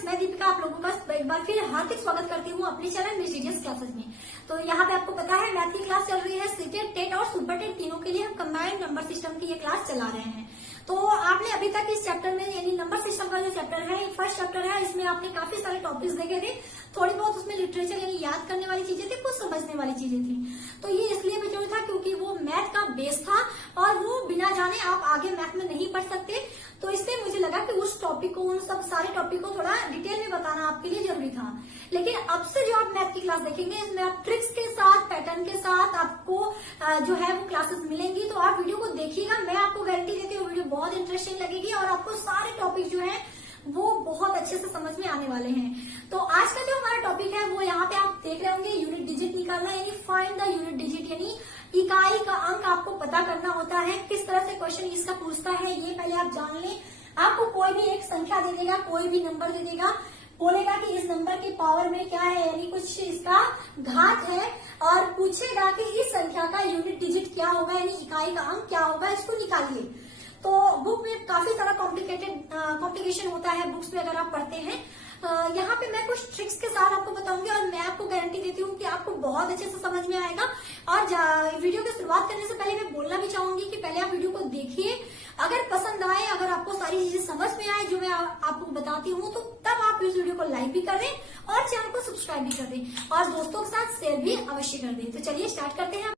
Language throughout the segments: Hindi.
फ्रेंड्स, मैं दीपिका आप लोगों का एक बार फिर हार्दिक स्वागत करती हूँ अपने चैनल मिस्टीरियस क्लासेस में। तो यहाँ पे आपको पता है मैथ की क्लास चल रही है। सीटेट, टेट और सुपर टेट तीनों के लिए हम कंबाइंड नंबर सिस्टम की ये क्लास चला रहे हैं। तो आपने अभी तक इस चैप्टर में यानी नंबर सिस्टम का जो चैप्टर है, फर्स्ट चैप्टर है, इसमें आपने काफी सारे टॉपिक्स देखे थे। थोड़ी बहुत उसमें लिटरेचर यानी याद करने वाली चीजें थी, कुछ समझने वाली चीजें थी। तो ये इसलिए भी जरूरी था क्योंकि वो मैथ का बेस था और वो बिना जाने आप आगे मैथ में नहीं पढ़ सकते। तो इसलिए मुझे लगा कि उस टॉपिक को, उन सब सारे टॉपिक को थोड़ा डिटेल में बताना आपके लिए जरूरी था। लेकिन अब से जो आप मैथ की क्लास देखेंगे, इसमें आप ट्रिक्स के साथ, पैटर्न के साथ आपको जो है वो क्लासेस मिलेंगी। तो आप वीडियो को देखिएगा, मैं आपको गारंटी देती हूँ वीडियो बहुत इंटरेस्टिंग लगेगी और आपको सारे टॉपिक जो है वो बहुत अच्छे से समझ में आने वाले हैं। तो आज का जो हमारा टॉपिक है वो यहाँ पे आप देख रहे होंगे, यूनिट डिजिट निकालना यानी फाइंड द यूनिट डिजिट, यानी इकाई का अंक आपको पता करना होता है। किस तरह से क्वेश्चन इसका पूछता है ये पहले आप जान लें। आपको कोई भी एक संख्या दे देगा, कोई भी नंबर दे देगा, बोलेगा कि इस नंबर के पावर में क्या है, यानी कुछ इसका घात है, और पूछेगा कि इस संख्या का यूनिट डिजिट क्या होगा, यानी इकाई का अंक क्या होगा, इसको निकालिए। तो बुक में काफी सारा कॉम्प्लिकेशन होता है बुक्स में अगर आप पढ़ते हैं। यहाँ पे मैं कुछ ट्रिक्स के साथ आपको बताऊंगी और मैं आपको गारंटी देती हूँ कि आपको बहुत अच्छे से समझ में आएगा। और वीडियो की शुरुआत करने से पहले मैं बोलना भी चाहूंगी कि पहले आप वीडियो को देखिए, अगर पसंद आए, अगर आपको सारी चीजें समझ में आए जो मैं आपको बताती हूँ, तो तब आप इस वीडियो को लाइक भी कर दें और चैनल को सब्सक्राइब भी कर दें और दोस्तों के साथ शेयर भी अवश्य कर दें। तो चलिए स्टार्ट करते हैं।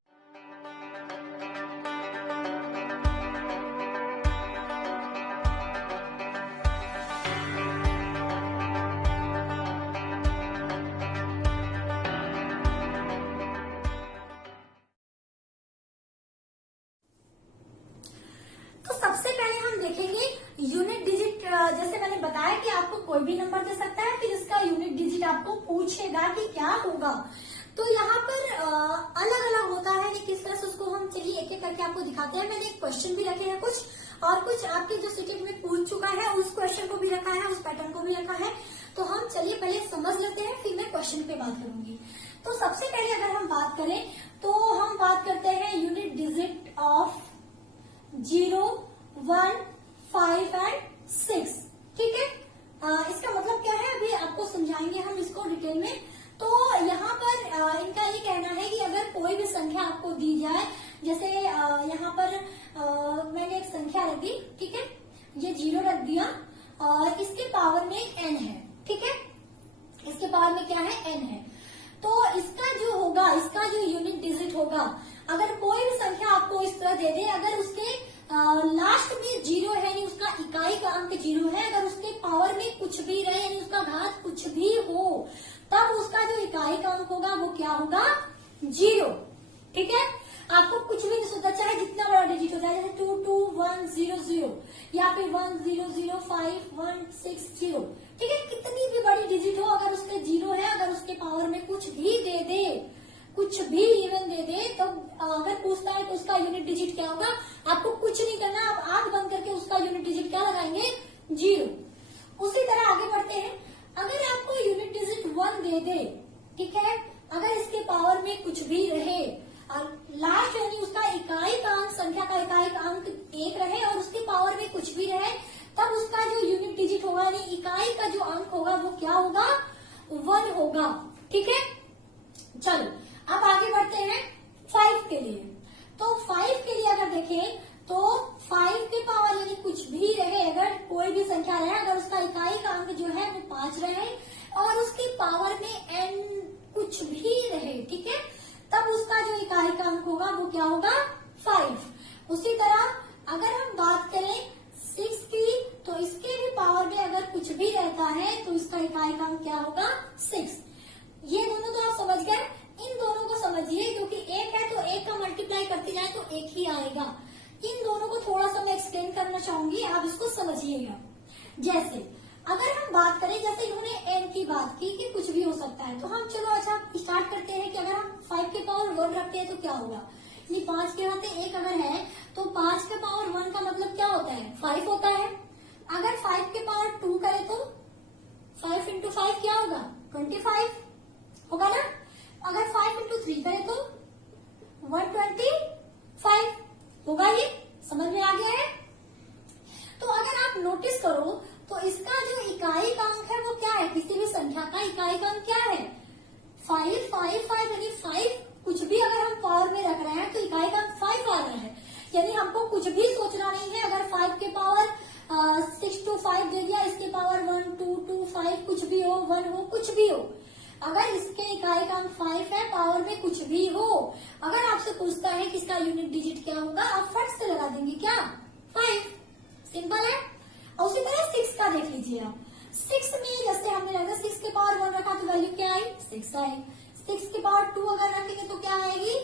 सबसे पहले हम देखेंगे यूनिट डिजिट। जैसे मैंने बताया कि आपको कोई भी नंबर दे सकता है, फिर इसका यूनिट डिजिट आपको पूछेगा कि क्या होगा। तो यहाँ पर अलग अलग होता है कि किस तरह से उसको हम, चलिए एक एक करके आपको दिखाते हैं। मैंने क्वेश्चन भी रखे हैं कुछ, और कुछ आपके जो सीटेट में पूछ चुका है उस क्वेश्चन को भी रखा है, उस पैटर्न को भी रखा है। तो हम चलिए पहले समझ लेते हैं, फिर मैं क्वेश्चन पे बात करूंगी। तो सबसे पहले अगर हम बात करें तो हम बात करते हैं यूनिट डिजिट ऑफ 0, 1, 5 एंड 6। ठीक है, इसका मतलब क्या है अभी आपको समझाएंगे हम इसको डिटेल में। तो यहाँ पर इनका ये कहना है कि अगर कोई भी संख्या आपको दी जाए, जैसे यहाँ पर मैंने एक संख्या रख दी, ठीक है, ये 0 रख दिया और इसके पावर में n है, ठीक है, इसके पावर में क्या है, n है। तो इसका जो होगा, इसका जो यूनिट डिजिट होगा, अगर कोई भी संख्या आपको इस तरह दे दे, अगर उसके लास्ट में 0 है यानी उसका इकाई का अंक 0 है, अगर उसके पावर में कुछ भी रहे यानी उसका घात कुछ भी हो, तब उसका जो इकाई का अंक होगा वो क्या होगा, 0। ठीक है, आपको कुछ भी नहीं सोचना, चाहे जितना बड़ा डिजिट हो जाए, जैसे 2, 2, 1, 0, 0 या फिर 1, 0, 0, 5, 1, 6, 0। ठीक है, कितनी भी बड़ी डिजिट हो, अगर उसके 0 है, अगर उसके पावर में कुछ भी दे दे, कुछ भी इवन दे दे, तो अगर पूछता है तो उसका यूनिट डिजिट क्या होगा, आपको कुछ नहीं करना, आप आंख बंद करके उसका यूनिट डिजिट क्या लगाएंगे, 0। उसी तरह आगे बढ़ते हैं। अगर आपको यूनिट डिजिट 1 दे दे, ठीक है, अगर इसके पावर में कुछ भी रहे, लास्ट यानी उसका इकाई का अंक, संख्या का इकाई का अंक 1 रहे और उसके पावर में कुछ भी रहे, तब उसका जो यूनिट डिजिट होगा यानी इकाई का जो अंक होगा वो क्या होगा, 1 होगा। ठीक है, चलो अब आगे बढ़ते हैं 5 के लिए। तो 5 के लिए अगर देखें तो 5 के पावर यानी कुछ भी रहे, अगर कोई भी संख्या रहे, अगर उसका इकाई का अंक जो है वो 5 रहे और उसकी पावर में n कुछ भी रहे, ठीक है, तब उसका जो इकाई का अंक होगा वो क्या होगा, 5। उसी तरह अगर हम बात करें 6 की, तो इसके भी पावर में अगर कुछ भी रहता है तो इसका इकाई का अंक क्या होगा, 6। ये दोनों तो आप समझ गए, इन दोनों को समझिए, क्योंकि एक है तो एक का मल्टीप्लाई करते जाए तो एक ही आएगा। इन दोनों को थोड़ा सा मैं एक्सप्लेन करना चाहूंगी, आप इसको समझिएगा। जैसे अगर हम बात करें, जैसे इन्होंने n की बात की कि कुछ भी हो सकता है, तो हम चलो अच्छा स्टार्ट करते हैं कि अगर हम 5 के पावर 1 रखते हैं तो क्या होगा, यानी 5 के हाथ 1 अगर है तो 5 के पावर 1 का मतलब क्या होता है, 5 होता है। अगर 5 के पावर 2 करें तो 5 इंटू 5 क्या होगा, 25 होगा ना। अगर 5 इंटू 3 करें तो 125 होगा। ये समझ में आ गया है। तो अगर आप नोटिस करो तो इसका जो इकाई का अंक है वो क्या है, किसी भी संख्या का इकाई का अंक क्या है 5, 5, 5 यानी 5 कुछ भी अगर हम पावर में रख रहे हैं तो इकाई का अंक 5 आ रहा है। यानी हमको कुछ भी सोचना नहीं है, अगर 5 के पावर 6 to 5 दे दिया, इसके पावर 1, 2, 2, 5 कुछ भी हो, 1 हो, कुछ भी हो, अगर इसके इकाई का अंक 5 है, पावर में कुछ भी हो, अगर आपसे पूछता है कि इसका यूनिट डिजिट क्या होगा, आप फट से लगा देंगे क्या 5, सिंपल है। और उसी तरह 6 का देख लीजिए आप, 6 में जैसे हमने रखा 6 के पावर 1 रखा तो वैल्यू क्या आई 6 आई, 6 के पावर 2 अगर रखेंगे तो क्या आएगी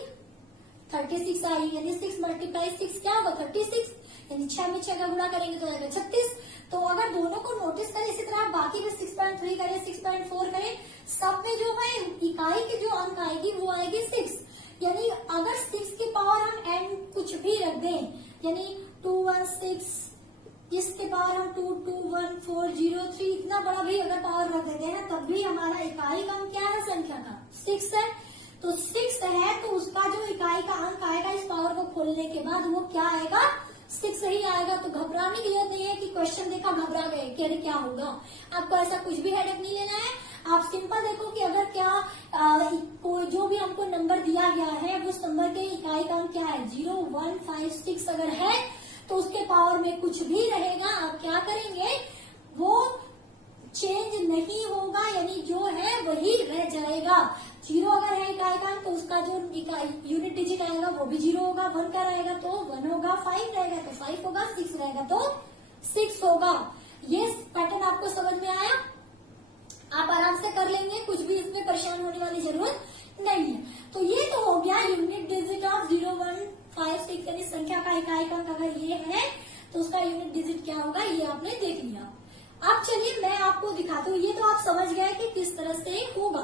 36 आई, यानी 6 मल्टीप्लाई 6 क्या होगा 36, यानी 6 में 6 का गुणा करेंगे तो आएगा 36। तो अगर दोनों को नोटिस करें, इसी तरह बाकी भी 6.3 करें, 6.4 करें, सब में जो है इकाई की जो अंक आएगी वो आएगी 6। यानी अगर 6 के पावर हम n कुछ भी रख दें, यानी 2, 1, 6, इसके पावर हम 2, 2, 1, 4, 0, 3 इतना बड़ा भी अगर पावर रख देते हैं तब भी हमारा इकाई का अंक क्या है संख्या का 6 है। तो 6 है तो उसका जो इकाई का अंक आएगा इस पावर को खोलने के बाद वो क्या आएगा 6 ही आएगा। तो घबराने की जरूरत नहीं है कि क्वेश्चन देखा घबरा गए कि अरे क्या होगा, आपको ऐसा कुछ भी हेडेक नहीं लेना है। आप सिंपल देखो कि अगर क्या कोई जो भी हमको नंबर दिया गया है उस नंबर के इकाई का अंक क्या है 0, 1, 5, 6 अगर है तो उसके पावर में कुछ भी रहेगा, आप क्या करेंगे वो चेंज नहीं होगा, यानी जो है वही रह जाएगा। 0 अगर है इकाई का तो उसका जो यूनिट डिजिट आएगा वो भी 0 होगा, 1 का रहेगा तो 1 होगा, 5 रहेगा तो 5 होगा, 6 रहेगा तो 6 होगा। ये पैटर्न आपको समझ में आया, आप आराम से कर लेंगे, कुछ भी इसमें परेशान होने वाली जरूरत नहीं है। तो ये तो हो गया यूनिट डिजिट ऑफ 0, 1, 5, 6 यानी संख्या का इकाई का अंक अगर ये है तो उसका यूनिट डिजिट क्या होगा ये आपने देख लिया। अब चलिए मैं आपको दिखाती हूँ, ये तो आप समझ गए कि किस तरह से होगा,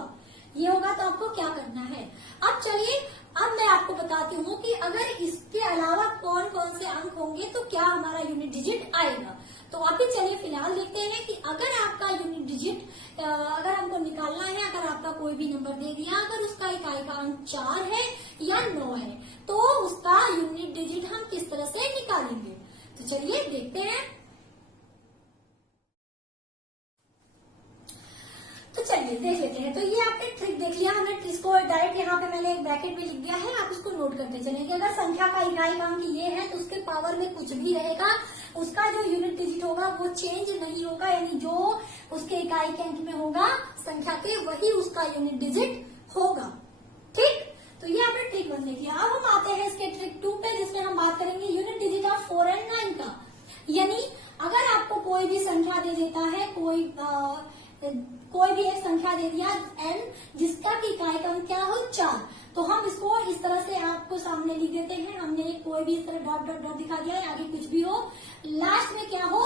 ये होगा तो आपको क्या करना है। अब चलिए अब मैं आपको बताती हूँ कि अगर इसके अलावा कौन कौन से अंक होंगे तो क्या हमारा यूनिट डिजिट आएगा। तो अभी चलिए फिलहाल देखते हैं कि अगर आपका यूनिट डिजिट अगर हमको निकालना है, अगर आपका कोई भी नंबर दे दिया, अगर उसका इकाई का अंक 4 है या 9 है तो उसका यूनिट डिजिट हम किस तरह से निकालेंगे। तो चलिए देखते हैं। तो चलिए देख लेते हैं। तो ये आपने ट्रिक देख लिया, हमने इसको डायरेक्ट यहाँ पे मैंने एक ब्रैकेट में लिख दिया है, आप इसको नोट करते चलेंगे। अगर संख्या का इकाई का अंक ये है तो उसके पावर में कुछ भी रहेगा, उसका जो यूनिट डिजिट होगा वो चेंज नहीं होगा, यानी जो उसके इकाई के अंक में होगा संख्या के वही उसका यूनिट डिजिट होगा। ठीक, तो ये आपने ट्रिक 1 देख लिया। अब हम आते हैं इसके ट्रिक 2 पे, जिसमें हम बात करेंगे यूनिट डिजिट ऑफ 4 और 9 का। यानी अगर आपको कोई भी संख्या दे देता है, कोई भी एक संख्या दे दिया n जिसका की इकाई का अंक क्या हो 4, तो हम इसको इस तरह से आपको सामने लिख देते हैं। हमने कोई भी इस तरह डॉट डॉट डॉट दिखा दिया है, आगे कुछ भी हो, लास्ट में क्या हो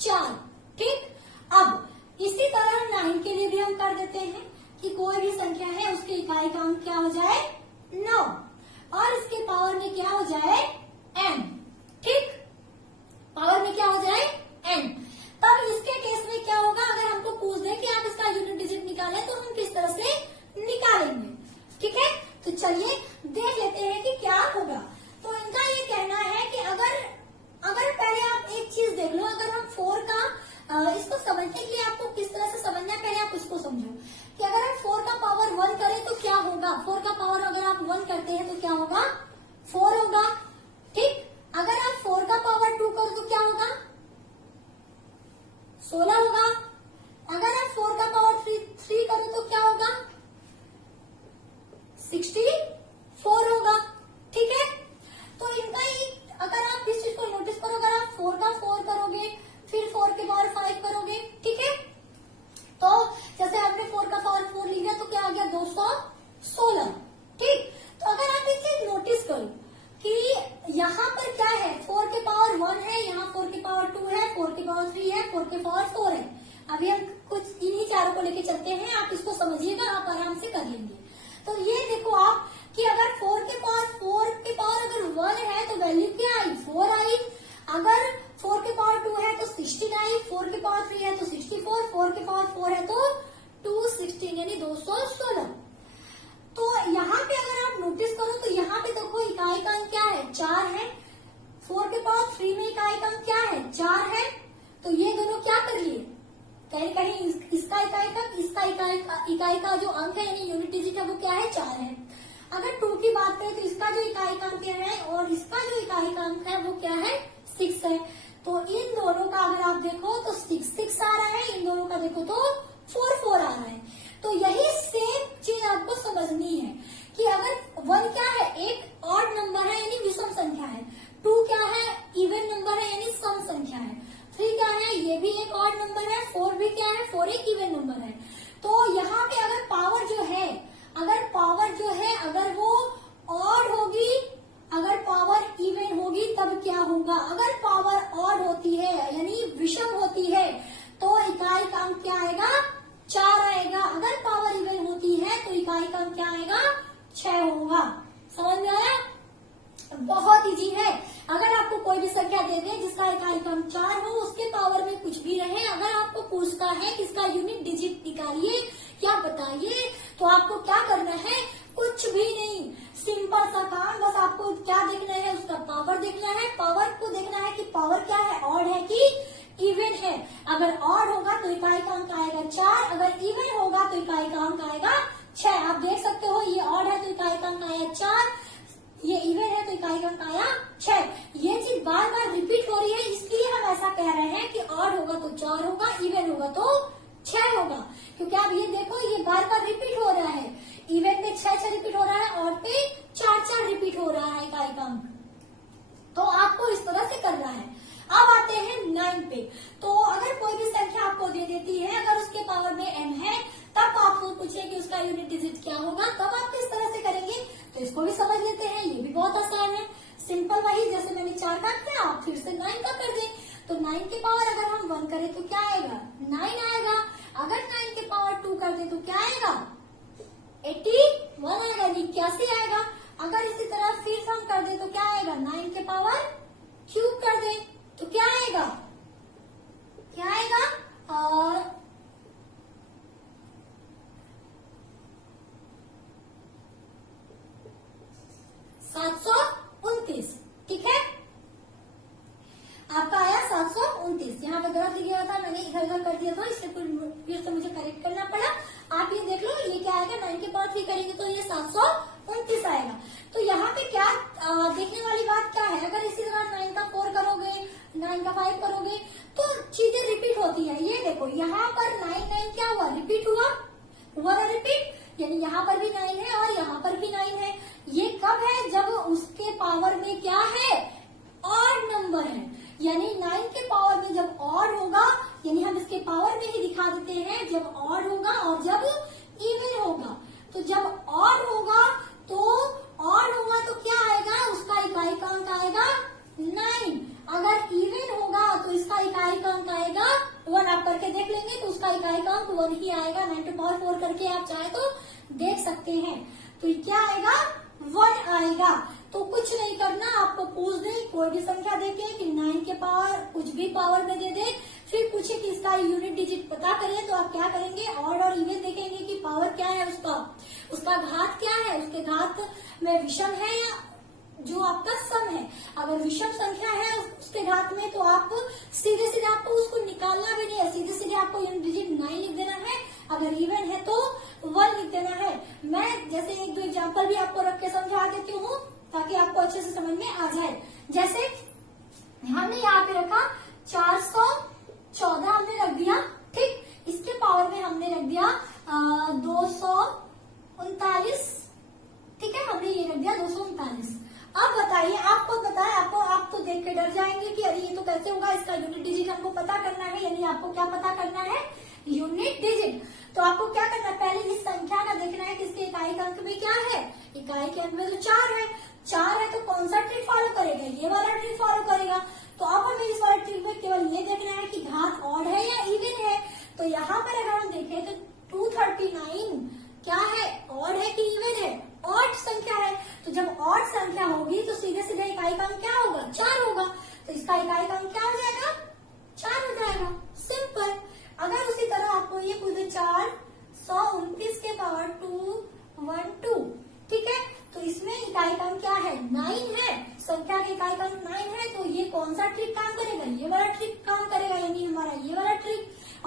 4। ठीक, अब इसी तरह 9 के लिए भी हम कर देते हैं कि कोई भी संख्या है उसकी इकाई का अंक क्या हो जाए 9 और इसके पावर में क्या हो जाए n। ठीक, पावर में क्या हो जाए n। तब इसके केस में क्या होगा, अगर हमको पूछ दे कि आप इसका यूनिट डिजिट निकालें तो हम किस तरह से निकालेंगे। ठीक है, तो चलिए देख लेते हैं कि क्या होगा। तो इनका ये कहना है कि अगर पहले आप एक चीज देख लो, अगर हम 4 का इसको समझने के लिए आपको किस तरह से समझना है, पहले आप उसको समझो कि अगर हम 4 का पावर 1 करें तो क्या होगा। 4 का पावर अगर आप 1 करते हैं तो क्या होगा 4 होगा। ठीक, अगर आप 4 का पावर 2 करो तो क्या होगा 16 होगा। अगर आप 4 का पावर 3 करो तो क्या होगा 64 होगा। ठीक है, तो इनका ही अगर आप इस चीज को नोटिस करो, अगर आप 4 का 4 करोगे फिर 4 के पावर 5 करोगे, ठीक है, तो जैसे आपने 4 का पावर 4 लिया तो क्या आ गया 216। ठीक, तो अगर आप इस चीज नोटिस करो कि यहाँ पर क्या है 4 के पावर 1 है, यहाँ 4 के पावर 2 है, 4 के पावर 3 है, 4 के पावर 4 है। अभी हम कुछ इन्हीं चारों को लेके चलते हैं, आप इसको समझिएगा, आप आराम से कर लेंगे। तो ये देखो आप कि अगर 4 के पावर अगर 1 है तो वैल्यू क्या आई 4 आई। अगर 4 के पावर 2 है तो 16 आई, 4 के पावर 3 है तो 64, 4 के पावर 4 है तो 216 यानी 216। तो यहाँ पे अगर आप नोटिस करो तो यहाँ पे देखो इकाई का अंक क्या है 4 है, 4 के पावर 3 में इकाई का अंक क्या है 4 है, तो ये दोनों क्या कर लिए, कहीं कहीं इसका इकाई का जो अंक है यानी यूनिट डिजिट है वो क्या है, 4 है। अगर 2 की बात करें तो इसका जो इकाई का अंक है और इसका जो इकाई का अंक है वो क्या है, 6 है। तो इन दोनों का अगर आप देखो तो 6 आ रहा है, इन दोनों का देखो तो 4 आ रहा है। तो यही सेम चीज आपको समझनी है कि अगर 1 क्या है, एक ऑड नंबर है यानी विषम संख्या है, 2 क्या है, इवन नंबर है यानी सम संख्या है, 3 क्या है, ये भी एक ऑड नंबर है, 4 भी क्या है, 4 एक इवन नंबर है। तो यहाँ पे अगर पावर जो है अगर वो ऑड होगी, अगर पावर इवन होगी तब क्या होगा, अगर पावर ऑड होती है यानी विषम होती है तो इकाई का अंक क्या आएगा, 4 आएगा। अगर पावर इवन होती है तो इकाई का अंक क्या आएगा, 6 होगा। समझ में आया, बहुत इजी है। अगर आपको कोई भी संख्या दे दे जिसका इकाई का अंक 4 हो, उसके पावर में कुछ भी रहे, अगर आपको पूछता है कि इसका यूनिट डिजिट निकालिए या बताइए, तो आपको क्या करना है, कुछ भी नहीं, सिंपल सा काम, बस आपको क्या देखना है, उसका पावर देखना है। पावर को देखना है कि पावर क्या है, ऑड है कि इवन है। अगर ऑड होगा तो इकाई का अंक आएगा 4, अगर इवन होगा तो इकाई का अंक आएगा 6। आप देख सकते हो ये ऑड है तो इकाई का अंक आया 4, ये इवन है तो इकाई का अंक आया 6। ये चीज बार बार रिपीट हो रही है, इसलिए हम ऐसा कह रहे हैं कि ऑड होगा तो 4 होगा, इवन होगा तो 6 होगा। क्योंकि आप ये देखो ये बार बार रिपीट हो रहा है, इवन पे 6 रिपीट हो रहा है, ऑड पे 4 रिपीट हो रहा है इकाई का अंक। तो आपको इस तरह से करना है। अब आते हैं 9 पे। तो अगर कोई भी संख्या आपको दे देती है, अगर उसके पावर में n है, तब आपको पूछे कि उसका यूनिट डिजिट क्या होगा, तब आप किस तरह से करेंगे, तो इसको भी समझ लेते हैं। ये भी बहुत आसान है, सिंपल, वही जैसे मैंने 4 का किया आप फिर से 9 का कर दें। तो 9 के पावर अगर हम 1 करें तो क्या आएगा, 9 आएगा। अगर 9 के पावर 2 कर दे तो क्या आएगा, 81 आएगा, 81 आएगा। अगर इसी तरह फिर हम कर दे तो क्या आएगा, 9 के पावर क्यूब कर दे तो क्या आएगा, क्या आएगा, 729। ठीक है, आपका आया 729। यहाँ पे गलत लिखा था मैंने, इधर उधर कर दिया था, इसलिए फिर से मुझे करेक्ट करना पड़ा। आप ये देख लो, ये क्या आएगा, 9 के पावर 3 करेंगे तो ये 729 आएगा। तो यहाँ पे क्या देखने वाली बात क्या है, अगर इसी तरह 9 का 4 करोगे, 9 का 5 करोगे तो चीजें रिपीट होती है। ये देखो यहाँ पर 9 क्या हुआ, रिपीट हुआ ना रिपीट, यानी यहाँ पर भी 9 है और यहाँ पर भी 9 है। ये कब है, जब उसके पावर में क्या है, ऑड नंबर है। यानी 9 के पावर में जब ऑड होगा, यानी हम इसके पावर में ही दिखा देते हैं, जब ऑड होगा और जब इवन होगा। तो जब ऑड होगा तो क्या आएगा, उसका इकाई का अंक आएगा 9। अगर इवन होगा तो इसका इकाई का अंक आएगा 1। आप करके देख लेंगे तो उसका इकाई का अंक 1 ही आएगा। 9 के पावर 4 करके आप चाहे तो देख सकते हैं। तो ये क्या आएगा, 1 आएगा। तो कुछ नहीं करना, आपको पूछ दे कोई भी संख्या देके कि 9 के पावर कुछ भी पावर में दे दे, फिर पूछे कि इसका यूनिट डिजिट पता करिए, तो आप क्या करेंगे, ऑड और इवन देखेंगे कि पावर क्या है उसका घात क्या है, उसके घात में विषम है या जो आपका सम है। अगर विषम संख्या है उसके घात में तो आप सीधे आपको उसको निकालना भी नहीं है, सीधे आपको यूनिट डिजिट 9 लिख देना है। अगर इवन है तो 1 लिख देना है। मैं जैसे 1-2 एग्जाम्पल भी आपको रख के समझा देती हूँ ताकि आपको अच्छे से समझ में आ जाए। जैसे हमने यहाँ पे रखा 414 हमने रख दिया, ठीक, इसके पावर में हमने रख दिया 239, ठीक है, हमने ये रख दिया 239। अब बताइए, आपको बताए, आप तो देख के डर जाएंगे कि अरे ये तो कैसे होगा, इसका यूनिट डिजिट हमको पता करना है। यानी आपको क्या पता करना है, यूनिट डिजिट। तो आपको क्या करना है, पहले इस संख्या का देखना है कि इसके इकाई के अंक में क्या है, इकाई के अंक में तो 4 है। 4 है तो कौन सा ट्रिक फॉलो करेगा, ये वाला ट्रिक फॉलो करेगा। तो अब हमें इस वाले ट्रिक में केवल ये देखना है कि घात ऑड है या इवन है। तो यहाँ पर अगर हम देखें तो 239 क्या है, ऑड है कि इवन है, ऑड संख्या है। तो जब ऑड संख्या होगी तो सीधे इकाई का अंक क्या होगा, 4 होगा। तो इसका इकाई का अंक क्या हो जाएगा, 4 हो जाएगा, सिंपल। अगर उसी तरह आपको ये पूछे 429 के पावर 212, ठीक है, तो इसमें इकाई का अंक क्या है, 9 है, संख्या के इकाई का अंक 9 है। तो ये कौन सा ट्रिक काम करेगा, ये वाला ट्रिक काम करेगा। यानी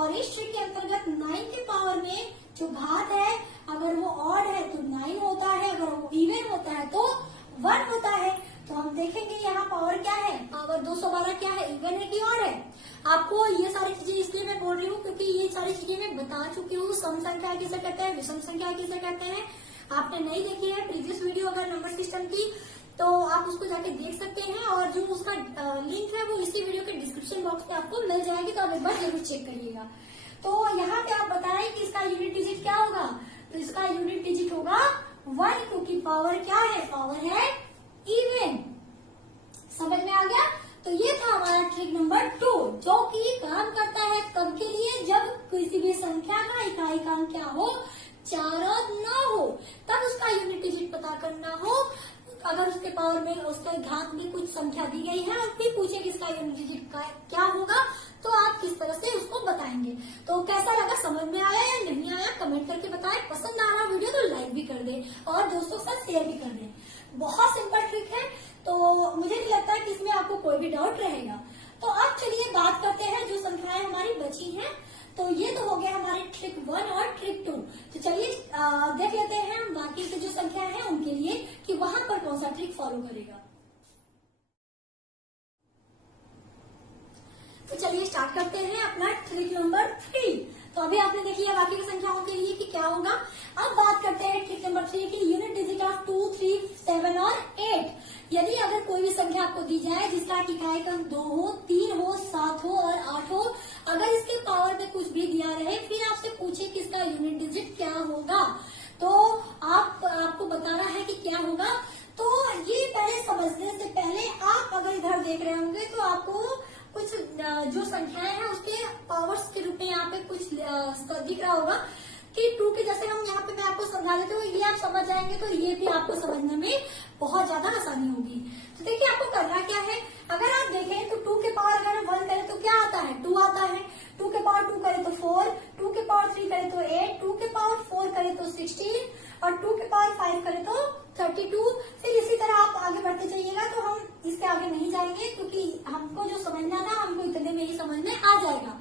और इस ट्रिक के अंतर्गत 9 के पावर में जो घात है अगर वो ऑड है तो 9 होता है, अगर वो इवन होता है तो 1 होता है। तो हम देखेंगे यहाँ पावर क्या है, पावर 212 क्या है, इवन है कि ऑड है। आपको ये सारी चीजें इसलिए मैं बोल रही हूँ क्योंकि ये सारी चीजें मैं बता चुकी हूँ। सम संख्या किसे कहते हैं, विषम संख्या किसे कहते हैं, आपने नहीं देखी है प्रीवियस वीडियो अगर नंबर सिस्टम की, तो आप उसको जाके देख सकते हैं। और जो उसका लिंक है वो इसी वीडियो के डिस्क्रिप्शन बॉक्स में आपको मिल जाएगी, तो आप एक बार जरूर चेक करिएगा। तो यहाँ पे आप बताएं कि इसका यूनिट डिजिट क्या होगा, तो इसका यूनिट डिजिट होगा 1, क्योंकि पावर क्या है, पावर है इवन। समझ में आ गया। तो ये था हमारा ट्रिक नंबर 2, जो कि काम करता है कब के लिए, जब किसी भी संख्या का इकाई का अंक क्या हो, 4 और 9 हो, तब उसका यूनिट डिजिट पता करना हो। अगर उसके पावर में उसके घात में कुछ संख्या दी गई है और फिर पूछे कि इसका यूनिट डिजिट क्या होगा, तो आप किस तरह से उसको बताएंगे। तो कैसा लगा, समझ में आया या नहीं आया, कमेंट करके बताएं। पसंद आ रहा वीडियो तो लाइक भी कर दे और दोस्तों के साथ शेयर भी कर दे। बहुत सिंपल ट्रिक है, तो मुझे नहीं लगता कि इसमें आपको कोई भी डाउट रहेगा। तो अब चलिए बात करते हैं जो संख्याएं हमारी बची हैं। तो ये तो हो गया हमारे ट्रिक 1 और ट्रिक 2। तो चलिए देख लेते हैं हम बाकी के जो संख्या है उनके लिए कि वहां पर कौन सा ट्रिक फॉलो करेगा। तो चलिए स्टार्ट करते हैं अपना ट्रिक नंबर 3। तो अभी आपने देख लिया बाकी की संख्याओं के लिए कि क्या होगा। अब बात करते हैं ट्रिक नंबर 3 की, यूनिट डिजिट ऑफ 2, 3, 7 और 8। यदि अगर कोई भी संख्या आपको दी जाए जिसका इकाई का अंक 2 हो, 3 हो, 7 हो और 8 हो, अगर इसके पावर में कुछ भी दिया रहे, फिर आपसे पूछे कि इसका यूनिट डिजिट क्या होगा, तो आपको बताना है कि क्या होगा। तो ये पहले समझने से पहले आप अगर इधर देख रहे होंगे तो आपको कुछ जो संख्याएं हैं उसके पावर्स के रूप में यहाँ पे कुछ दिख रहा होगा कि 2 के जैसे हम यहाँ पे मैं आपको समझा देती हूँ, ये आप समझ जाएंगे तो ये भी आपको समझने में बहुत ज्यादा आसानी होगी। तो देखिए आपको करना क्या है, अगर आप देखें तो 2 के पावर अगर हम 1 करें तो क्या आता है, 2 आता है। 2 के पावर 2 करें तो 4, 2 के पावर 3 करें तो 8, 2 के पावर 4 करें तो 16 और 2 के पावर 5 करें तो 32। फिर इसी तरह आप आगे बढ़ते जाइएगा, तो हम इसके आगे नहीं जाएंगे क्योंकि हमको जो समझना था हमको इतने में ही समझ में आ जाएगा।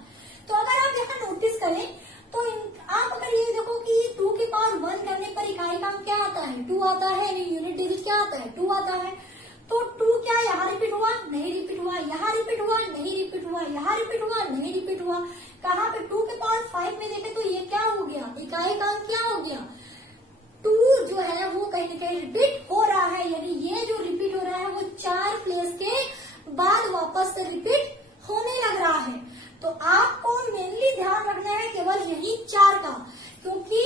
तो अगर आप यहाँ नोटिस करें तो आप अगर ये देखो कि 2 की पावर 1 करने पर इकाई का अंक क्या आता है, 2 आता है, यानी यूनिट डिजिट क्या आता है, 2 आता है। तो 2 क्या यहाँ रिपीट हुआ, नहीं रिपीट हुआ, यहाँ रिपीट हुआ, नहीं रिपीट हुआ, यहाँ रिपीट हुआ, नहीं रिपीट हुआ। कहाँ पे 2 के पावर 5 में देखे तो ये क्या हो गया, इकाई का अंक क्या हो गया, 2 जो है वो कहीं न कहीं रिपीट हो रहा है, यानी ये जो रिपीट हो रहा है वो 4 प्लेस के बाद वापस से रिपीट होने लग रहा है। तो आपको मेनली ध्यान रखना है केवल यही 4 का, क्योंकि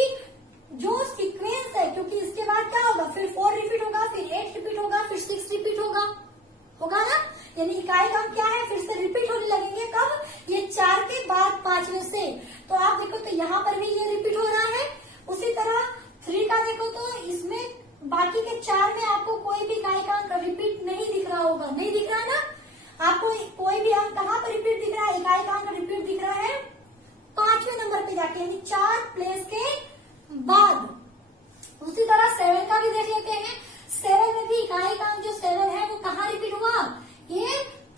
जो सीक्वेंस है, क्योंकि इसके बाद क्या होगा, फिर 4 रिपीट होगा, फिर 8 रिपीट होगा, फिर 6 रिपीट होगा ना, यानी इकाई का क्या है फिर से रिपीट होने लगेंगे। कब, ये 4 के बाद 5वें से। तो आप देखो तो यहाँ पर भी ये रिपीट हो रहा है। उसी तरह 3 का देखो तो इसमें बाकी के 4 में आपको कोई भी इकाई का अंक रिपीट नहीं दिख रहा होगा, नहीं दिख रहा ना, आपको कोई भी अंक कहाँ पर रिपीट दिख रहा है, इकाई का अंक रिपीट दिख रहा है 5वें नंबर पे जाके, यानी 4 प्लेस के बाद। उसी तरह 7 का भी देख लेते हैं। 7 में भी इकाई का अंक जो 7 है वो कहाँ रिपीट हुआ, ये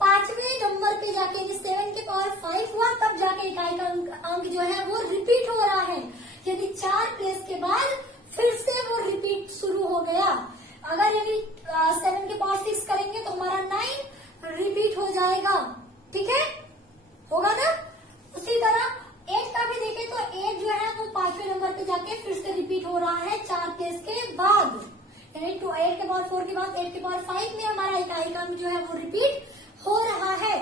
5वें नंबर पे जाके, यानी 7 के पावर 5 हुआ तब जाके इकाई का अंक जो है वो रिपीट हो रहा है, यानी 4 प्लेस के बाद फिर से वो रिपीट शुरू हो गया। अगर यदि 7 के पावर 6 करेंगे तो हमारा 9 रिपीट हो जाएगा, ठीक है, होगा ना। उसी तरह 8 का भी देखें तो 8 जो है वो 5वें नंबर पे जाके फिर से रिपीट हो रहा है 4 प्लेस के बाद, यानी 8 के पावर 4 के बाद 8 के पावर 5 में हमारा इकाई का अंक जो है वो रिपीट हो रहा है।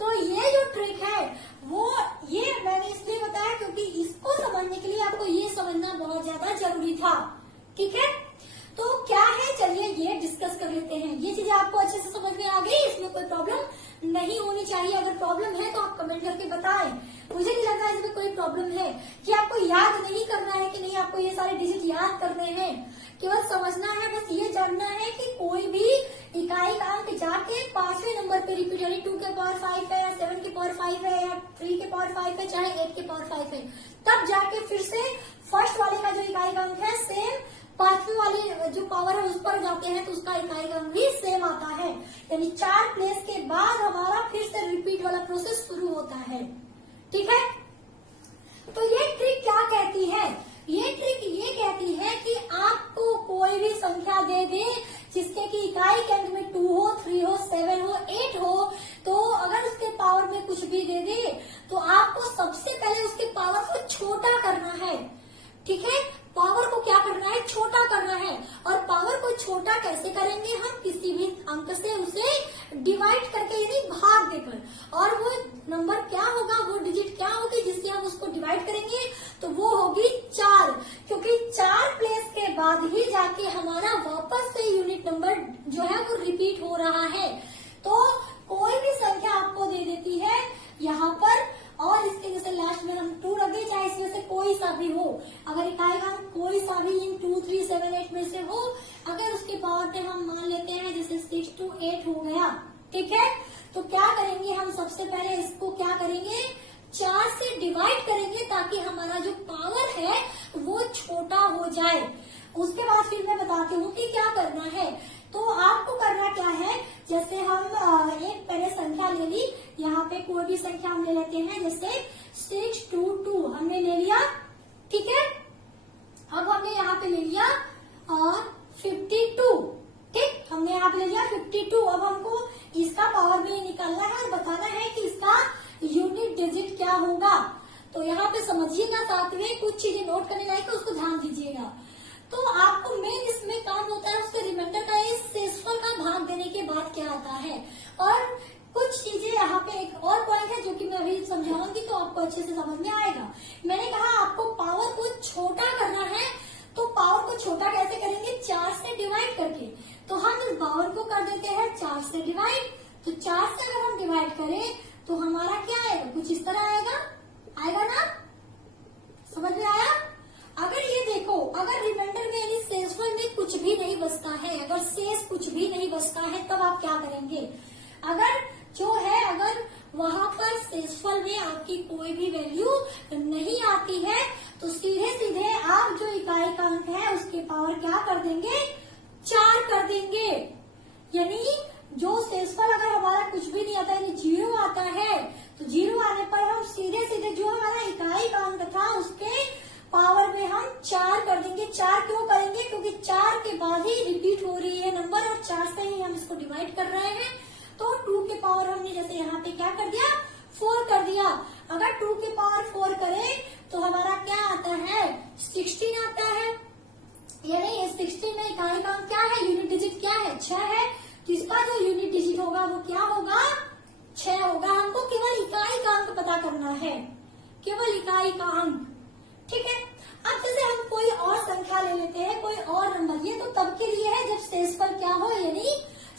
तो ये जो ट्रिक है वो ये मैंने इसलिए बताया क्योंकि इसको समझने के लिए आपको ये समझना बहुत ज्यादा जरूरी था, ठीक है। तो क्या है, चलिए ये डिस्कस कर लेते हैं। ये चीजें आपको अच्छे से समझ में आ गई, इसमें कोई प्रॉब्लम नहीं होनी चाहिए। अगर प्रॉब्लम है तो आप कमेंट करके बताएं। मुझे नहीं लग रहा इसमें कोई प्रॉब्लम है कि आपको याद नहीं करना है, कि नहीं आपको ये सारे डिजिट याद करने हैं, केवल समझना है, बस ये जानना है कि कोई भी इकाई का अंक जाके 5वें नंबर पे रिपीट, यानी 2 के पावर 5 है या 7 के पावर 5 है या 3 के पावर 5 है चाहे 8 के पावर 5 है, तब जाके फिर से फर्स्ट वाले का जो इकाई का अंक है सेम 5वें वाले जो पावर है उस पर जाते हैं तो उसका इकाई का अंक भी सेम आता है, यानी 4 प्लेस के बाद हमारा फिर से रिपीट वाला प्रोसेस शुरू होता है, ठीक है। ठीक है। पावर को क्या करना है, छोटा करना है। और पावर को छोटा कैसे करेंगे, हम किसी भी अंक से उसे डिवाइड करके, यानी भाग देकर। और वो नंबर क्या होगा, वो डिजिट क्या होगी जिससे हम उसको डिवाइड करेंगे, तो वो होगी 4, क्योंकि 4 प्लेस के बाद ही जाके हमारा वापस से यूनिट नंबर जो है वो रिपीट हो रहा है। तो कोई भी संख्या आपको दे देती है यहाँ पर, और इसके जैसे लास्ट में हम 2 रख दे, चाहे इसमें से कोई सा भी हो। अगर इकाई का कोई सा भी इन 2, 3, 7, 8 में से हो, अगर उसके पावर पे हम मान लेते हैं जैसे 6 to 8 हो गया, ठीक है। तो क्या करेंगे हम, सबसे पहले इसको क्या करेंगे, 4 से डिवाइड करेंगे ताकि हमारा जो पावर है वो छोटा हो जाए। उसके बाद फिर मैं बताती हूँ कि क्या करना है। तो आपको करना क्या है, जैसे हम एक पहले संख्या ले ली, यहाँ पे कोई भी संख्या हम ले लेते हैं, जैसे 6 to 2 हमने ले लिया, ठीक है। अब हमने यहाँ पे ले लिया 52, ठीक, हमने यहाँ पे ले लिया 52। अब हमको इसका पावर भी निकालना है और बताना है कि इसका यूनिट डिजिट क्या होगा। तो यहाँ पे समझिएगा, साथ में कुछ चीजें नोट करने लायक है, उसको ध्यान दीजिएगा। तो आपको मेन इसमें काम होता है उसके रिमाइंडर का, इस शेषफल का भाग देने के बाद क्या आता है। और कुछ चीजें यहाँ पे एक और पॉइंट है जो कि मैं अभी समझाऊंगी, तो आपको अच्छे से समझ में आएगा। मैंने कहा आपको पावर को छोटा करना है, तो पावर को छोटा कैसे करेंगे, 4 से डिवाइड करके। तो हम इस पावर को कर देते हैं 4 से डिवाइड। तो 4 से अगर हम डिवाइड करें तो हमारा क्या आएगा, कुछ इस तरह आएगा ना, समझ में आया। अगर ये देखो, अगर रिमाइंडर में यानी शेषफल में कुछ भी नहीं बचता है, अगर शेष कुछ भी नहीं बचता है, तब आप क्या करेंगे, अगर जो है अगर वहां पर शेषफल में आपकी कोई भी वैल्यू नहीं आती है, तो सीधे सीधे आप जो इकाई का अंक है उसके पावर क्या कर देंगे, 4 कर देंगे। यानी जो शेषफल अगर हमारा कुछ भी नहीं आता, यानी 0 आता है, तो 0 आने पर हम सीधे सीधे जो हमारा इकाई का अंक था उसके पावर में हम 4 कर देंगे। 4 क्यों करेंगे, क्योंकि 4 के बाद ही रिपीट हो रही है नंबर, और 4 से ही हम इसको डिवाइड कर रहे हैं। तो 2 के पावर हमने जैसे यहाँ पे क्या कर दिया, 4 कर दिया। अगर 2 के पावर 4 करें तो हमारा क्या आता है, 16 आता है। यानी 16 में इकाई का अंक क्या है, यूनिट डिजिट क्या है, 6 है। तो इसका जो यूनिट डिजिट होगा वो क्या होगा, 6 होगा। हमको केवल इकाई का अंक पता करना है, केवल इकाई का अंक, ठीक है। अब जैसे हम कोई और संख्या ले लेते हैं, कोई और नंबर, ये तो तब के लिए है जब शेषफल क्या हो, यानी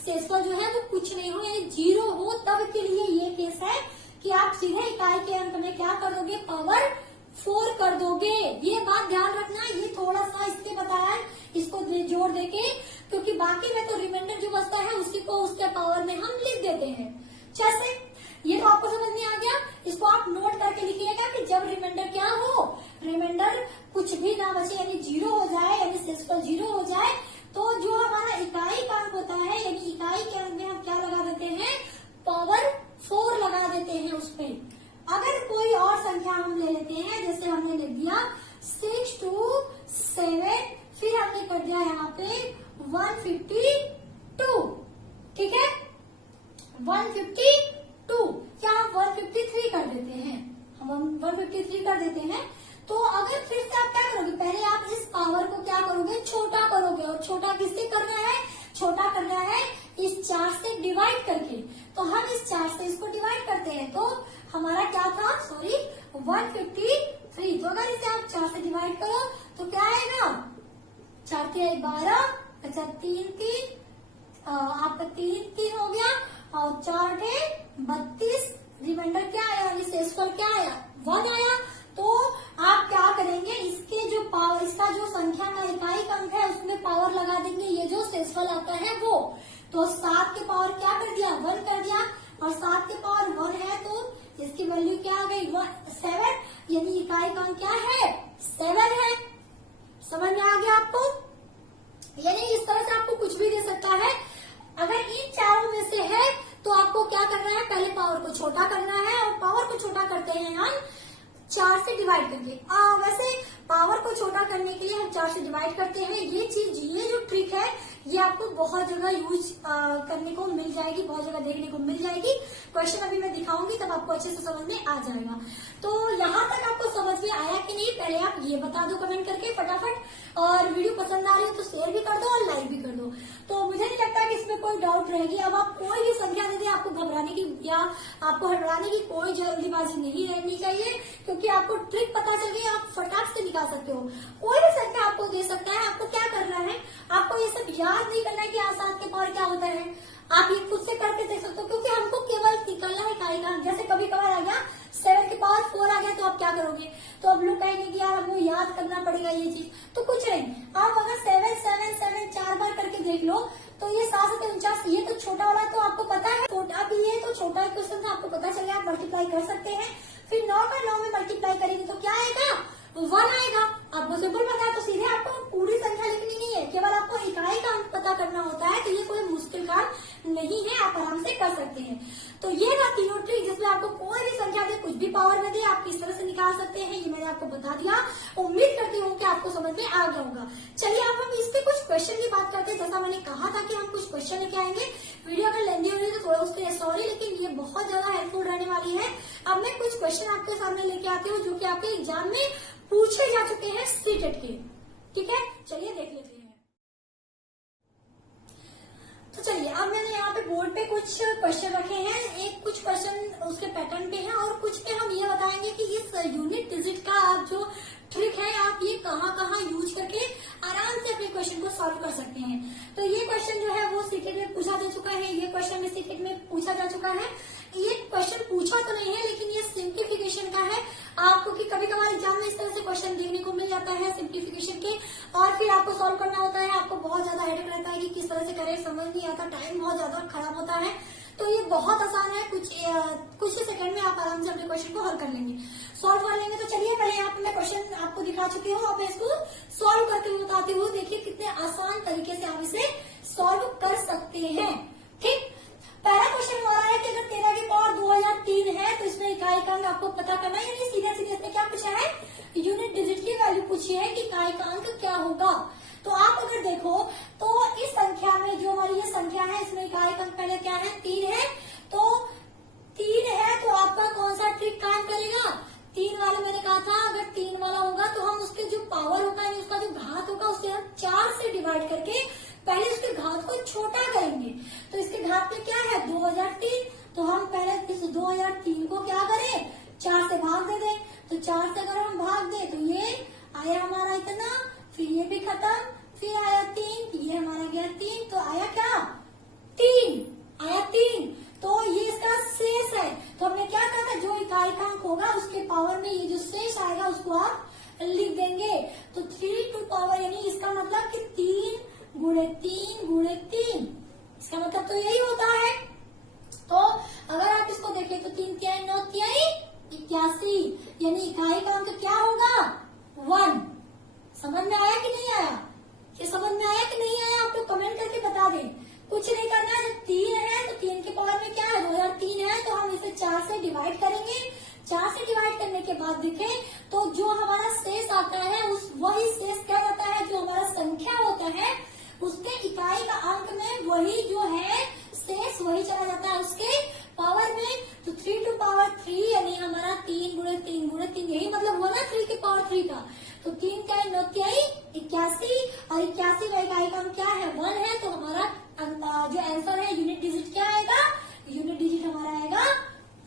शेषफल जो है वो कुछ नहीं हो, यानी 0 हो, तब के लिए ये केस है कि आप सीधे इकाई के अंक में क्या कर दोगे, पावर 4 कर दोगे। ये बात ध्यान रखना, ये थोड़ा सा इसके बताया इसको जोड़ देके, क्योंकि बाकी में तो रिमाइंडर जो बचता है उसी को उसके पावर में हम लिख देते हैं। जैसे ये तो आपको समझ में आ गया, इसको आप नोट करके लिखिएगा कि जब रिमाइंडर क्या हो, रिमाइंडर कुछ भी ना बचे, यानी 0 हो जाए, यानी शेषफल 0 हो जाए, तो जो हमारा इकाई का अंक होता है, यानी इकाई के अंक में हम क्या लगा देते हैं, पावर 4 लगा देते हैं उसपे। अगर कोई और संख्या हम ले लेते हैं, जैसे हमने लिख दिया 6 to 7, फिर हमने कर दिया यहाँ पे 152, ठीक है, 152, क्या हम 153 कर देते हैं, हम 153 कर देते हैं। तो अगर फिर से आप क्या करोगे, पहले आप इस पावर को क्या करोगे, छोटा करोगे। और छोटा किससे करना है, छोटा करना है इस 4 से डिवाइड करके। तो हम इस 4 से इसको डिवाइड करते हैं, तो हमारा क्या था, 153। तो अगर इसे आप 4 से डिवाइड करो तो क्या आएगा, 4 3 12, अच्छा 3 3, आपका 3 3 हो गया, और 4 32, रिमाइंडर क्या आया, यानी शेषफल क्या आया, 1 आया। तो आप क्या करेंगे, इसके जो पावर, इसका जो संख्या का इकाई का अंक है उसमें पावर लगा देंगे, ये जो शेषफल आता है वो। तो 7 के पावर क्या कर दिया, 1 कर दिया, और 7 के पावर 1 है, तो इसकी वैल्यू क्या आ गई, 7, यानी इकाई का अंक क्या है, 7 है। समझ में आ गया आपको, यानी इस तरह से आपको कुछ भी दे सकता है। अगर इन चारों में से है तो आपको क्या करना है, पहले पावर को छोटा करना है, और पावर को छोटा करते हैं हम 4 से डिवाइड करके। वैसे पावर को छोटा करने के लिए हम 4 से डिवाइड करते हैं। ये चीज, ये जो ट्रिक है, ये आपको बहुत जगह यूज करने को मिल जाएगी, बहुत जगह देखने को मिल जाएगी। क्वेश्चन अभी मैं दिखाऊंगी, तब आपको अच्छे से समझ में आ जाएगा। तो यहाँ तक आपको समझ में आया कि नहीं, पहले आप ये बता दो कमेंट करके फटाफट। और वीडियो पसंद आ रही हो तो शेयर भी कर दो और लाइक भी कर दो। तो मुझे नहीं लगता कि इसमें कोई डाउट रहेगी। अब आप कोई भी संख्या दे दें, आपको घबराने की या आपको हटवाने की कोई जल्दीबाजी नहीं रहनी चाहिए, क्योंकि आपको ट्रिक पता चल गई, आप फटाक से निकाल सकते हो। कोई भी संख्या आपको दे सकता है। आपको क्या करना है, आपको ये सब याद नहीं करना है कि 7 के पावर क्या होता है। आप ये खुद से करके देख सकते हो, क्योंकि हमको केवल निकलना है इकाई का। जैसे कभी कभार आ गया 7 के पावर 4 आ गया, तो आप क्या करोगे, तो अब लोग कहेंगे कि यार हमको याद करना पड़ेगा ये चीज। तो कुछ नहीं, आप अगर 7 7 7 4 बार करके देख लो तो ये 7×7 ये तो छोटा वाला तो आपको पता है। अब ये तो छोटा क्वेश्चन था, आपको पता चल गया, आप मल्टीप्लाई कर सकते हैं। फिर 9 का 9 में मल्टीप्लाई करेंगे तो क्या आएगा, 1 आएगा। आपको सिंपल पता है, तो सीधे आपको पूरी संख्या लिखनी नहीं है, केवल आपको इकाई का अंक पता करना होता है। तो ये कोई मुश्किल काम नहीं है, आप आराम से कर सकते हैं। तो ये था तीनों ट्रिक, जिसमें आपको कोई भी संख्या दे, कुछ भी पावर में दे, आप किस तरह से निकाल सकते हैं, ये मैंने आपको बता दिया। उम्मीद करती हूँ कि आपको समझ में आ गया होगा। चलिए अब हम इस पे कुछ क्वेश्चन की बात करते हैं। जैसा मैंने कहा था कि हम कुछ क्वेश्चन लेके आएंगे। वीडियो अगर लेंदी हो रही है तो थोड़ा उसके लिए सॉरी, लेकिन ये बहुत ज्यादा हेल्पफुल रहने वाली है। अब मैं कुछ क्वेश्चन आपके सामने लेके आती हूँ जो कि आपके एग्जाम में पूछे जा चुके हैं सीटेट के। ठीक है, चलिए देख लेते हैं। तो चलिए, अब मैंने यहाँ पे बोर्ड पे कुछ क्वेश्चन रखे हैं। एक कुछ क्वेश्चन उसके पैटर्न पे हैं और कुछ पे हम ये बताएंगे कि इस यूनिट डिजिट का आप जो ट्रिक है, आप ये कहाँ कहाँ यूज करके आराम से अपने क्वेश्चन को सॉल्व कर सकते हैं। तो ये क्वेश्चन जो है वो सीटेट में पूछा जा चुका है। ये क्वेश्चन में सीटेट में पूछा जा चुका है। ये क्वेश्चन पूछा तो नहीं है, लेकिन ये सिंप्लीफिकेशन का है। आपको कि कभी कभार एग्जाम में इस तरह से क्वेश्चन देखने को मिल जाता है सिंप्लीफिकेशन के, और फिर आपको सॉल्व करना होता है। आपको बहुत ज्यादा हेडेक रहता है कि किस तरह से करें, समझ नहीं आता, टाइम बहुत ज्यादा खराब होता है। तो ये बहुत आसान है, कुछ ही सेकंड में आप आराम से अपने क्वेश्चन को हल कर लेंगे, सॉल्व कर लेंगे। तो चलिए, पहले यहाँ पे मैं क्वेश्चन आपको दिखा चुकी हूँ, अब मैं इसको सॉल्व करके भी बताती हूँ। देखिए कितने आसान तरीके से आप इसे सॉल्व कर सकते हैं। ठीक, पहला क्वेश्चन हो रहा है कि अगर 13 की पावर 2003 है तो इसमें इकाई का अंक आपको पता करना है। यानी सीधे सीधे इसमें क्या पूछा है, यूनिट डिजिट की वैल्यू पूछी है कि इकाई का अंक क्या होगा। तो आप अगर देखो तो इस संख्या में जो हमारी ये संख्या है, इसमें इकाई का अंक पहले क्या है, 3 है। तो 3 है तो आपका कौन सा ट्रिक काम करेगा, 3 वाला मैंने कहा था, अगर 3 वाला होगा तो हम उसके जो पावर होगा, यानी उसका जो घात होगा, उसे हम 4 से डिवाइड करके पहले उसके घात को छोटा करेंगे। तो इसके घात में क्या है, 2003। तो हम पहले इस 2003 को क्या करें, 4 से भाग दे दें। तो 4 से अगर हम भाग दें तो ये आया हमारा इतना, फिर ये भी खत्म, फिर आया 3, ये हमारा गया 3, तो आया क्या, 3 आया 3। तो ये इसका शेष है। तो हमने क्या कहा था, जो इकाई का अंक होगा उसके पावर में ये जो शेष आएगा उसको आप लिख देंगे। तो 3 टू पावर, यानी इसका मतलब कि 3 गुणे 3 गुणे 3, इसका मतलब तो यही होता है। तो अगर आप इसको देखें तो 3 तिहाई 9 तिहाई 81, यानी इकाई का अंक क्या होगा, 1। समझ में आया कि नहीं आया, ये समझ में आया कि नहीं आया, आप लोग कमेंट करके बता दें। कुछ नहीं करना है, जब 3 है तो 3 के पावर में क्या है, 2003 है, तो हम इसे 4 से डिवाइड करेंगे। 4 से डिवाइड करने के बाद देखें तो जो हमारा शेष आता है उस वही शेष क्या होता है, जो हमारा संख्या होता है उसके इकाई का अंक में वही जो है शेष वही चला जाता है उसके पावर में। तो 3 टू पावर 3, यानी हमारा 3 गुणे 3 गुणे 3, यही मतलब हुआ ना 3 के पावर 3 का। तो 3 का 9 तिहाई 81, और 81 का इकाई का अंक क्या है, 1 है। तो हमारा जो आंसर है यूनिट डिजिट क्या आएगा, यूनिट डिजिट हमारा आएगा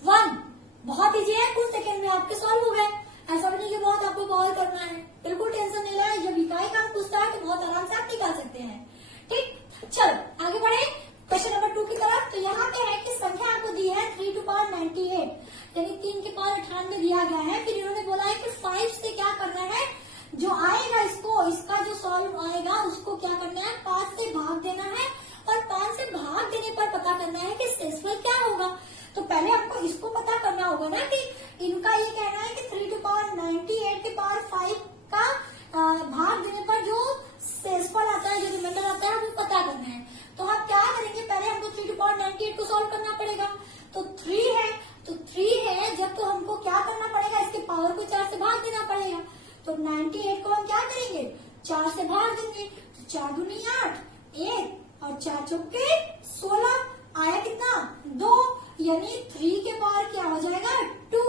1। बहुत इजी है, कुछ सेकंड में आपके सॉल्व हो गए। ऐसा भी नहीं कि बहुत आपको कॉल करना है, बिल्कुल टेंशन नहीं लेना। जब इकाई का अंक पूछता है तो बहुत आराम से आप निकाल सकते हैं। ठीक, चलो आगे बढ़े क्वेश्चन नंबर 2 की तरफ। तो यहाँ पे है कि संख्या आपको दी है 3 टू पावर 98, यानी 3 के पावर 98 दिया गया है। फिर इन्होंने बोला है कि 5 से क्या करना है, जो आएगा इसका जो सॉल्व आएगा उसको क्या करना है, 5 से भाग देना है, और 5 से भाग देने पर पता करना है कि शेषफल क्या होगा। तो पहले आपको इसको पता करना होगा ना कि इनका ये कहना है कि 3 टू पावर 98 के पावर 5 का भाग देने पर जो शेषफल आता है, जो रिमाइंडर आता है, वो पता करना है। तो हम क्या करेंगे, पहले हमको 3 टू पावर 98 को सॉल्व करना पड़ेगा। तो 3 है, तो 3 है जब, तो हमको क्या करना पड़ेगा, इसके पावर को 4 से भाग देना पड़ेगा। तो 98 को हम क्या करेंगे, 4 से भाग देंगे। तो 4 दूनी 8, 1 और 4 चौके 16, आया कितना, 2, यानी 3 के पावर क्या हो जाएगा, 2।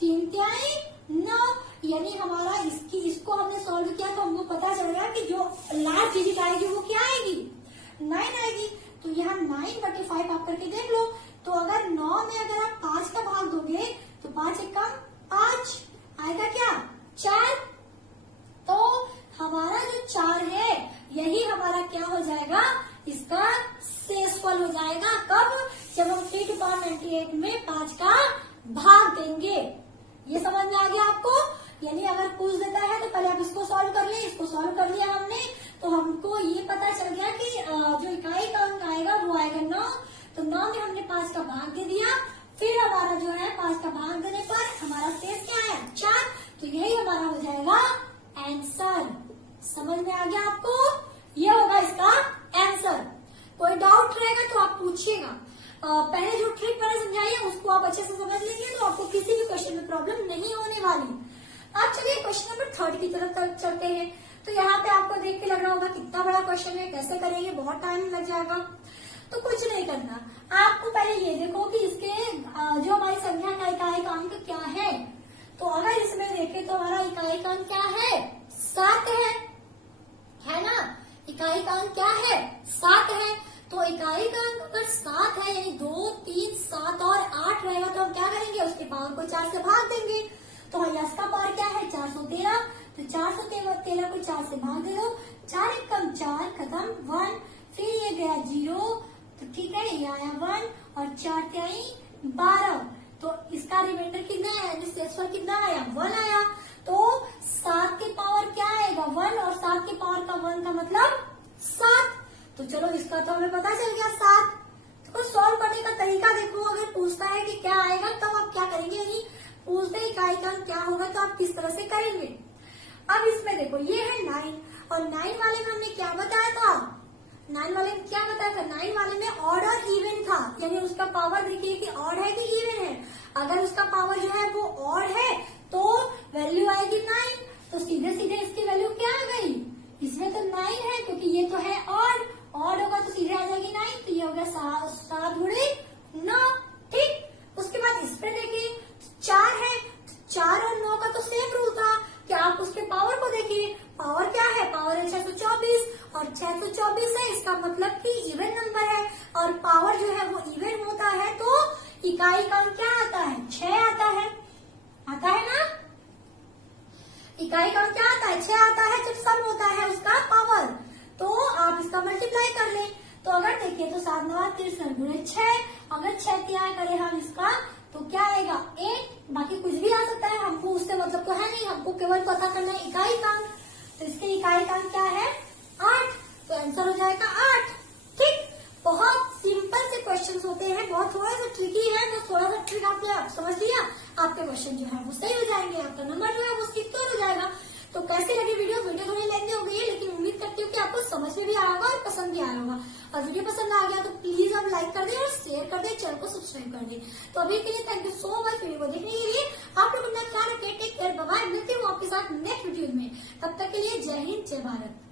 3 तिहाई 9, यानी हमारा कि जो लास्ट डिजिट आएगी वो क्या आएगी, 9 आएगी। तो यहाँ 9/5 आप करके देख लो। तो अगर 9 में अगर आप 5 का भाग दोगे तो 5 एक कम 5 आएगा क्या, 4। तो हमारा जो 4 है यही हमारा क्या हो जाएगा, इसका शेषफल हो जाएगा। कब, जब हम 3/98 में 5 का भाग देंगे। ये समझ में आ गया आपको। यानी अगर पूछ देता है तो पहले आप इसको सॉल्व कर ले, इसको सॉल्व कर लिया हमने तो हमको ये पता चल गया कि जो इकाई का अंक आएगा वो आएगा 9। तो 9 में हमने 5 का भाग दे दिया, फिर हमारा जो है 5 का भाग देने पर हमारा शेष क्या है, 4। तो यही हमारा हो जाएगा आंसर। समझ में आ गया आपको, ये होगा इसका आंसर। कोई डाउट रहेगा तो आप पूछिएगा। पहले जो ट्रिक मैंने समझाई है उसको आप अच्छे से समझ लेंगे तो आपको किसी भी क्वेश्चन में प्रॉब्लम नहीं होने वाली। अब चलिए क्वेश्चन नंबर 3 की तरफ चलते हैं। तो यहाँ पे आपको देख के लग रहा होगा कितना बड़ा क्वेश्चन है, कैसे करेंगे, बहुत टाइम लग जाएगा। तो कुछ नहीं करना, आपको पहले ये देखो कि इसके जो हमारी संख्या का इकाई का अंक क्या है। तो अगर इसमें देखें तो हमारा इकाई का अंक क्या है, 7 है ना। इकाई का अंक क्या है, 7 है। तो इकाई का अंक अगर 7 है यानी 2, 3, 7 और 8 रहेगा तो हम क्या करेंगे, उसके पावर को 4 से भाग देंगे। तो यस का पावर क्या है, 413। तो 413 को 4 से भाग दे दो, 4 एक कम 4, खत्म 1, फिर ये गया 0, तो ठीक है ये आया 1 और 4 त्याई 12। तो इसका रिमाइंडर कितना है, शेषफल कितना आया, 1 आया। तो 7 के पावर क्या आएगा, 1 और 7 के पावर का 1 का मतलब 7। तो चलो इसका तो हमें पता चल गया 7। तो सॉल्व करने का तरीका देखो, अगर पूछता है कि क्या आएगा तब आप क्या करेंगे, यानी पूछते इकाई का क्या होगा तो आप किस तरह से करेंगे। अब इसमें देखो ये है 9 और 9 वाले में हमने क्या बताया था, 9 वाले में क्या बताया था, 9 वाले में ऑड और इवन था। यानी उसका पावर देखिए कि ऑड है कि इवन है। अगर उसका पावर जो है वो ऑड है तो वैल्यू आएगी 9। तो सीधे सीधे इसकी वैल्यू क्या आ गई, इसमें तो 9 है क्योंकि ये तो है ऑड होगा तो सीधे आ जाएगी 9। तो ये हो गया 7 गुणे 9, ठीक। उसके बाद इस पे देखिए 4 है, 4 और 9 का तो सेम रूल था कि आप उसके पावर को देखिए, पावर क्या है, पावर है 624 और 624 है, इसका मतलब कि इवन नंबर है और पावर जो है वो इवन होता है तो इकाई का क्या आता है, 6 आता है ना। इकाई का क्या आता है, 6 आता है जब सम होता है उसका पावर। तो आप इसका मल्टीप्लाई कर ले। तो अगर देखिए तो 7 9 13 गुणे 6, अगर 6 त्याग करें हम इसका तो क्या आएगा 8, बाकी कुछ भी आ सकता है, हमको उससे मतलब तो है नहीं, हमको केवल पता करना है इकाई का अंक। तो इसके इकाई का अंक क्या है 8, तो आंसर हो जाएगा 8, ठीक। बहुत सिंपल से क्वेश्चंस होते हैं, बहुत थोड़ा सा ट्रिकी है, तो थोड़ा सा ट्रिक आपने समझ लिया, आपके क्वेश्चन जो है वो सही हो जाएंगे, आपका नंबर जो है वो सिक्योर हो जाएगा। तो कैसी लगी वीडियो थोड़ी लेंदी हो गई है, लेकिन उम्मीद करती हूँ कि आपको समझ में भी आया होगा और पसंद भी आया होगा। और वीडियो पसंद आ गया तो प्लीज आप लाइक कर दें और शेयर कर दें, चैनल को सब्सक्राइब कर दें। तो अभी के लिए thank you so much video को देखने के लिए। आप लोग अपना ख्याल रखें, टेक केयर, बाय बाय। मिलती हूँ आपके साथ नेक्स्ट वीडियो में, तब तक के लिए जय हिंद जय भारत।